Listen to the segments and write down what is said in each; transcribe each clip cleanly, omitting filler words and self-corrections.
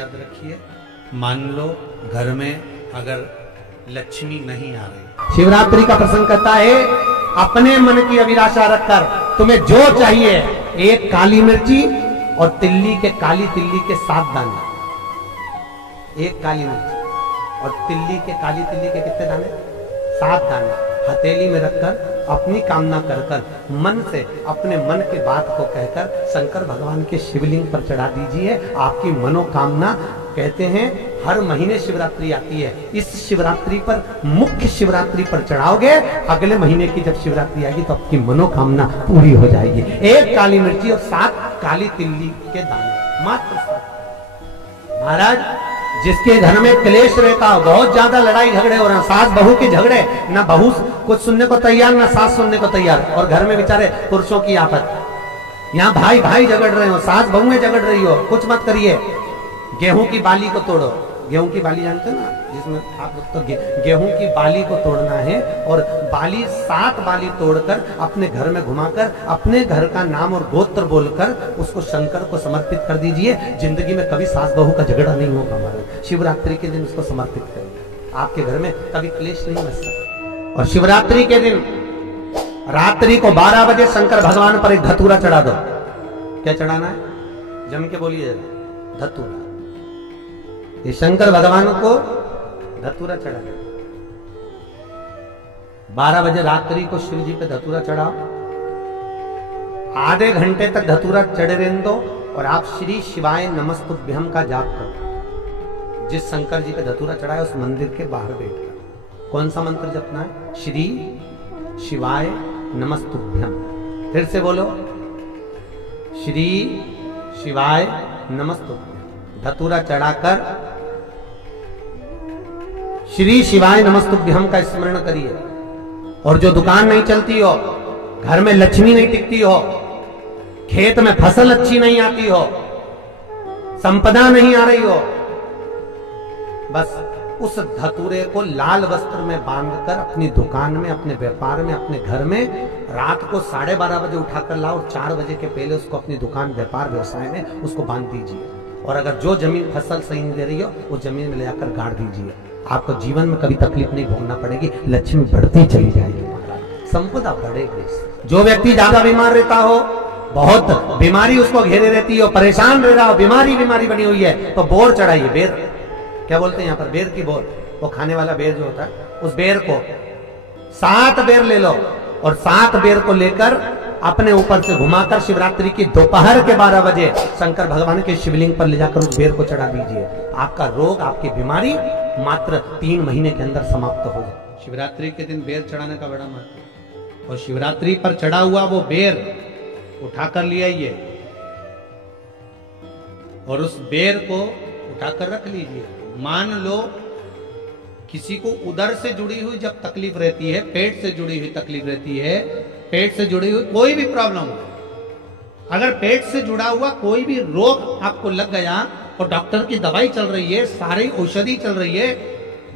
याद रखिए, मान लो घर में अगर लक्ष्मी नहीं आ रही, शिवरात्रि का प्रसंग कहता है अपने मन की अभिलाषा रखकर तुम्हें जो चाहिए, एक काली मिर्ची और काली तिल्ली के 7 दाने, एक काली मिर्ची और काली तिल्ली के कितने दाने? 7 दाने हथेली में रखकर अपनी कामना कर कर मन से अपने मन के बात को कहकर शंकर भगवान के शिवलिंग पर चढ़ा दीजिए। आपकी मनोकामना, कहते हैं हर महीने शिवरात्रि आती है, इस शिवरात्रि पर, मुख्य शिवरात्रि पर चढ़ाओगे, अगले महीने की जब शिवरात्रि आएगी तो आपकी मनोकामना पूरी हो जाएगी। एक काली मिर्ची और 7 काली तिल्ली के दाने, मात्र 7। महाराज, जिसके घर में क्लेश रहता हो, बहुत ज्यादा लड़ाई झगड़े हो रहे हैं, सास बहू के झगड़े, ना बहू कुछ सुनने को तैयार ना सास सुनने को तैयार, और घर में बेचारे पुरुषों की आफत, यहाँ भाई भाई झगड़ रहे हो, सास बहुएं झगड़ रही हो, कुछ मत करिए। गेहूं की बाली को तोड़ो, गेहूं की बाली जानते हो ना, जिसमें आप तो गेहूं की बाली को तोड़ना है, और बाली 7 बाली तोड़कर अपने घर में घुमाकर अपने घर का नाम और गोत्र बोलकर उसको शंकर को समर्पित कर दीजिए। जिंदगी में कभी सास बहू का झगड़ा नहीं होगा। हमारे शिवरात्रि के दिन उसको समर्पित करेंगे, आपके घर में कभी क्लेश नहीं बच सकता। और शिवरात्रि के दिन रात्रि को 12 बजे शंकर भगवान पर एक धतूरा चढ़ा दो। क्या चढ़ाना है? जम के बोलिए, धतूरा। ये शंकर भगवान को धतूरा चढ़ा दो। 12 बजे रात्रि को शिव जी पे धतूरा चढ़ाओ, आधे घंटे तक धतूरा चढ़े रहने दो, और आप श्री शिवाय नमस्तुभ्यम का जाप करो। जिस शंकर जी पे धतूरा चढ़ाए उस मंदिर के बाहर बैठकर कौन सा मंत्र जपना है? श्री शिवाय नमस्तुभ्यम। फिर से बोलो, श्री शिवाय नमस्तुभ्यम। धतूरा चढ़ाकर श्री शिवाय नमस्तुभ्यम का स्मरण करिए। और जो दुकान नहीं चलती हो, घर में लक्ष्मी नहीं टिकती हो, खेत में फसल अच्छी नहीं आती हो, संपदा नहीं आ रही हो, बस उस धतूरे को लाल वस्त्र में बांधकर अपनी दुकान में, अपने व्यापार में, अपने घर में रात को 12:30 बजे उठाकर लाओ, और 4 बजे के पहले उसको अपनी दुकान, व्यापार, व्यवसाय में उसको बांध दीजिए। और अगर जो जमीन फसल सही नहीं दे रही हो, वो जमीन में ले जाकर गाड़ दीजिए। आपको जीवन में कभी तकलीफ नहीं भोगना पड़ेगी, लक्ष्मी बढ़ती चली जाएगी, संपदा बढ़ेगी। जो व्यक्ति ज्यादा बीमार रहता हो, बहुत बीमारी उसको घेरे रहती हो, परेशान रह रहा हो, बीमारी बनी हुई है, तो बोर चढ़ाइए। बेर, क्या बोलते हैं यहाँ पर? बेर की बोर, वो खाने वाला बेर जो होता है, उस बेर को 7 बेर ले लो, और 7 बेर को लेकर अपने ऊपर से घुमाकर शिवरात्रि की दोपहर के 12 बजे शंकर भगवान के शिवलिंग पर ले जाकर उस बेर को चढ़ा दीजिए। आपका रोग, आपकी बीमारी मात्र 3 महीने के अंदर समाप्त हो जाए। शिवरात्रि के दिन बेर चढ़ाने का बड़ा महत्व है। और शिवरात्रि पर चढ़ा हुआ वो बेर उठाकर ले आइए, और उस बेर को उठाकर रख लीजिए। मान लो किसी को उदर से जुड़ी हुई जब तकलीफ रहती है, पेट से जुड़ी हुई तकलीफ रहती है, पेट से जुड़ी हुई कोई भी प्रॉब्लम हो, अगर पेट से जुड़ा हुआ कोई भी रोग आपको लग गया और डॉक्टर की दवाई चल रही है, सारी औषधि चल रही है,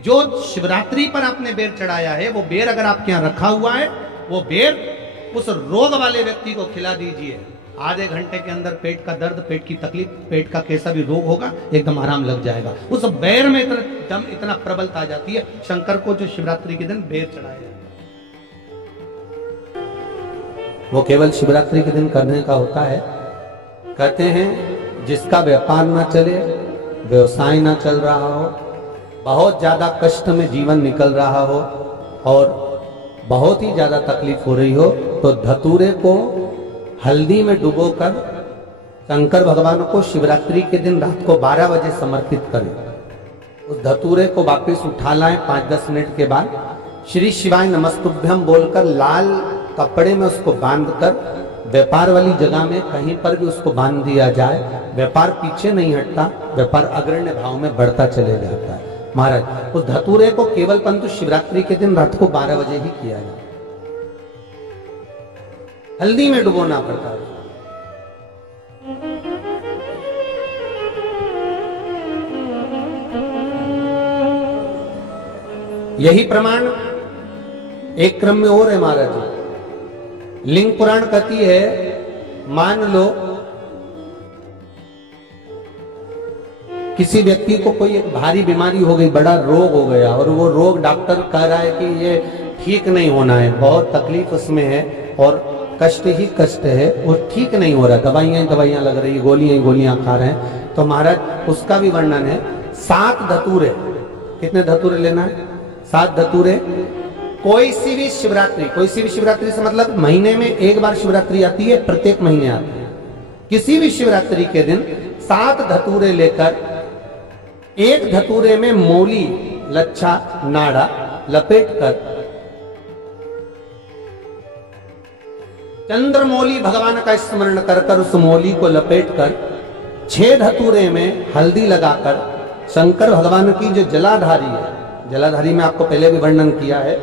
जो शिवरात्रि पर आपने बेर चढ़ाया है, वो बेर अगर आपके यहाँ रखा हुआ है, वो बेर उस रोग वाले व्यक्ति को खिला दीजिए। आधे घंटे के अंदर पेट का दर्द, पेट की तकलीफ, पेट का कैसा भी रोग होगा, एकदम आराम लग जाएगा। उस बेर में इतना प्रबलता आ जाती है शंकर को, जो शिवरात्रि के दिन बेर चढ़ाया है, वो केवल शिवरात्रि के दिन करने का होता है। कहते हैं जिसका व्यापार ना चले, व्यवसाय ना चल रहा हो, बहुत ज्यादा कष्ट में जीवन निकल रहा हो, और बहुत ही ज्यादा तकलीफ हो रही हो, तो धतूरे को हल्दी में डुबोकर शंकर भगवान को शिवरात्रि के दिन रात को 12 बजे समर्पित करें। उस धतूरे को वापस उठा लाएं 5-10 मिनट के बाद, श्री शिवाय नमस्तुभ्यम बोलकर लाल कपड़े में उसको बांधकर व्यापार वाली जगह में कहीं पर भी उसको बांध दिया जाए। व्यापार पीछे नहीं हटता, व्यापार अग्रण्य भाव में बढ़ता चले जाता है। महाराज, उस धतूरे को केवल परंतु शिवरात्रि के दिन रात को 12 बजे ही किया जाए, हल्दी में डुबोना पड़ता है। यही प्रमाण एक क्रम में और है महाराज। लिंग पुराण कहती है, मान लो किसी व्यक्ति को कोई एक भारी बीमारी हो गई, बड़ा रोग हो गया, और वो रोग डॉक्टर कह रहा है कि ये ठीक नहीं होना है, बहुत तकलीफ उसमें है और कष्ट ही कष्ट है, वो ठीक नहीं हो रहा, दवाइयां लग रही, गोलियां खा रहे हैं, तो महाराज उसका भी वर्णन है। 7 धतूरे, कितने धतूरे लेना है? 7 धतूरे। कोई सी भी शिवरात्रि से मतलब महीने में एक बार शिवरात्रि आती है, प्रत्येक महीने आती है। किसी भी शिवरात्रि के दिन 7 धतूरे लेकर, एक धतूरे में मोली, लच्छा, नाड़ा लपेटकर चंद्रमौली भगवान का स्मरण कर उस मौली को लपेटकर 6 धतूरे में हल्दी लगाकर शंकर भगवान की जो जलाधारी है, जलाधारी में आपको पहले भी वर्णन किया है,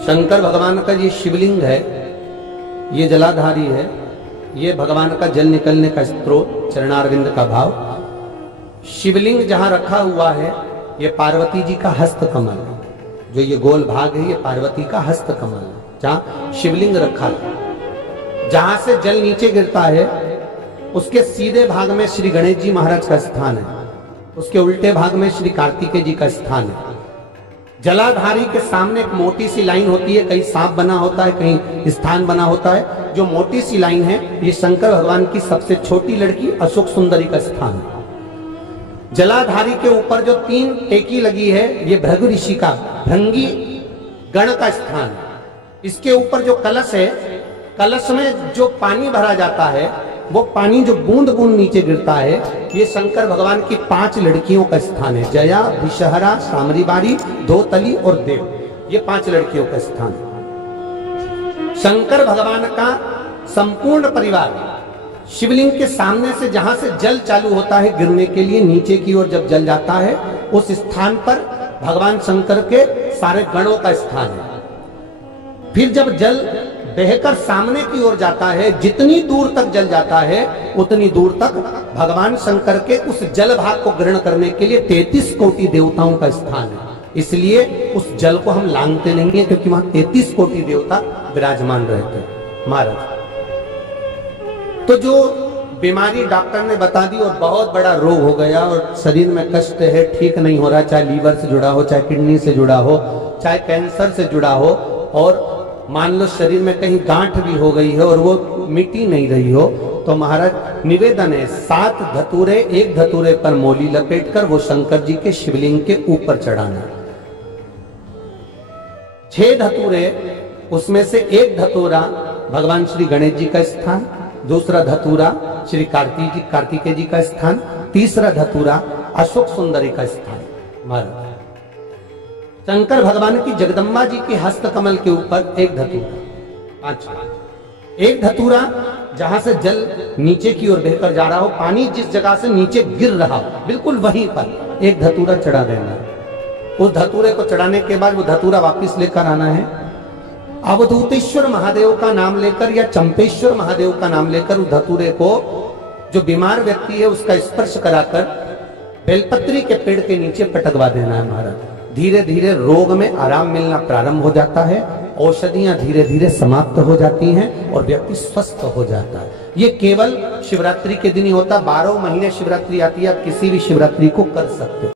शंकर भगवान का ये शिवलिंग है, ये जलाधारी है, ये भगवान का जल निकलने का स्त्रोत, चरणारविंद का भाव। शिवलिंग जहां रखा हुआ है ये पार्वती जी का हस्त कमल है, जो ये गोल भाग है ये पार्वती का हस्त कमल है, जहां शिवलिंग रखा है। जहां से जल नीचे गिरता है उसके सीधे भाग में श्री गणेश जी महाराज का स्थान है, उसके उल्टे भाग में श्री कार्तिकेय जी का स्थान है। जलाधारी के सामने एक मोटी सी लाइन होती है, कहीं सांप बना होता है, कहीं स्थान बना होता है। जो मोटी सी लाइन है ये शंकर भगवान की सबसे छोटी लड़की अशोक सुंदरी का स्थान है। जलाधारी के ऊपर जो 3 टेकी लगी है ये भृगु ऋषि का, भृंगी गण का स्थान है। इसके ऊपर जो कलश है, कलश में जो पानी भरा जाता है वो पानी जो बूंद बूंद नीचे गिरता है, ये शंकर भगवान की 5 लड़कियों का स्थान है। जया, विषहरा, सामरीबारी, धोतली और देव, ये 5 लड़कियों का स्थान है। शंकर भगवान का संपूर्ण परिवार शिवलिंग के सामने से, जहां से जल चालू होता है गिरने के लिए नीचे की ओर जब जल जाता है, उस स्थान पर भगवान शंकर के सारे गणों का स्थान है। फिर जब जल बहकर सामने की ओर जाता है, जितनी दूर तक जल जाता है उतनी दूर तक भगवान शंकर के उस जल भाग को ग्रहण करने के लिए 33 कोटि देवताओं का स्थान है। इसलिए उस जल को हम लांघते नहीं है, क्योंकि वहां 33 कोटि देवता विराजमान रहते हैं महाराज। तो जो बीमारी डॉक्टर ने बता दी और बहुत बड़ा रोग हो गया और शरीर में कष्ट है, ठीक नहीं हो रहा, चाहे लीवर से जुड़ा हो, चाहे किडनी से जुड़ा हो, चाहे कैंसर से जुड़ा हो, और मान लो शरीर में कहीं गांठ भी हो गई है और वो मिटी नहीं रही हो, तो महाराज निवेदन है 7 धतूरे, एक धतूरे पर मोली लपेटकर वो शंकर जी के शिवलिंग के ऊपर चढ़ाना। 6 धतूरे, उसमें से एक धतूरा भगवान श्री गणेश जी का स्थान, दूसरा धतूरा श्री कार्तिकेय जी का स्थान, तीसरा धतूरा अशोक सुंदरी का स्थान। महाराज शंकर भगवान की जगदम्बा जी के हस्त कमल के ऊपर एक धतूरा, एक धतूरा जहां से जल नीचे की ओर बहकर जा रहा हो, पानी जिस जगह से नीचे गिर रहा हो बिल्कुल वहीं पर एक धतूरा चढ़ा देना। उस धतूरे को चढ़ाने के बाद वो धतूरा वापस लेकर आना है, अवधूतेश्वर महादेव का नाम लेकर या चंपेश्वर महादेव का नाम लेकर उस धतूरे को, जो बीमार व्यक्ति है उसका स्पर्श कराकर बेलपत्री के पेड़ के नीचे पटकवा देना है महाराज। धीरे धीरे रोग में आराम मिलना प्रारंभ हो जाता है, औषधियां धीरे धीरे समाप्त हो जाती हैं और व्यक्ति स्वस्थ हो जाता है। ये केवल शिवरात्रि के दिन ही होता, 12 महीने शिवरात्रि आती है, आप किसी भी शिवरात्रि को कर सकते हो।